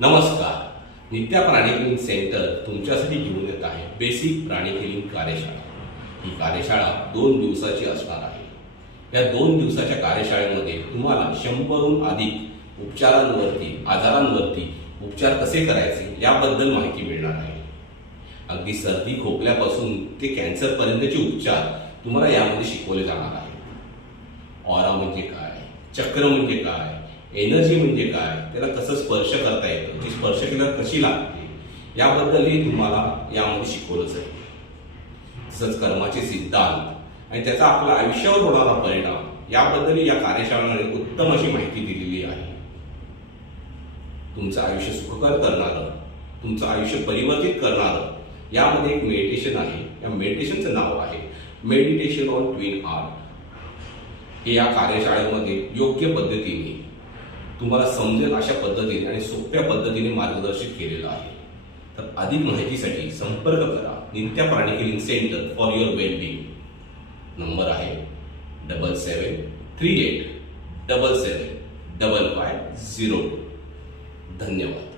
नमस्कार. नित्या प्राणी clinic centre तुमच्यासाठी घेऊन येत आहे बेसिक प्राणी क्लिनिक कार्यशाळा. ही कार्यशाळा 2 दिवसाची असणार आहे. या 2 दिवसाच्या कार्यशाळेमध्ये तुम्हाला 100हून अधिक उपचारांवरती, आजारांवरती उपचार कसे करायचे याबद्दल माहिती मिळणार आहे. अगदी सर्दी खोकल्यापासून ते कॅन्सर पर्यंतचे उपचार तुम्हाला यामध्ये शिकवले जाणार आहे. ऑरा म्हणजे काय, चक्र म्हणजे काय, एनर्जी म्हणजे काय, त्याला कसं स्पर्श करता येतं, ती स्पर्श केल्यावर कशी लागते याबद्दलही तुम्हाला यामध्ये शिकवलं जाईल. तसंच कर्माचे सिद्धांत आणि त्याचा आपल्या आयुष्यावर होणारा परिणाम याबद्दलही या कार्यशाळेमध्ये उत्तम अशी माहिती दिलेली आहे. तुमचं आयुष्य सुखकर करणारं, तुमचं आयुष्य परिवर्तित करणारं यामध्ये एक मेडिटेशन आहे. या मेडिटेशनचं नाव आहे मेडिटेशन ऑन ट्विन आर्ट. हे या कार्यशाळेमध्ये योग्य पद्धतीने तुम्हाला समजेल अशा पद्धतीने आणि सोप्या पद्धतीने मार्गदर्शित केलेलं आहे. तर अधिक माहितीसाठी संपर्क करा नित्या प्राणी clinic centre for your wellbeing. Number आहे 7738775502. धन्यवाद.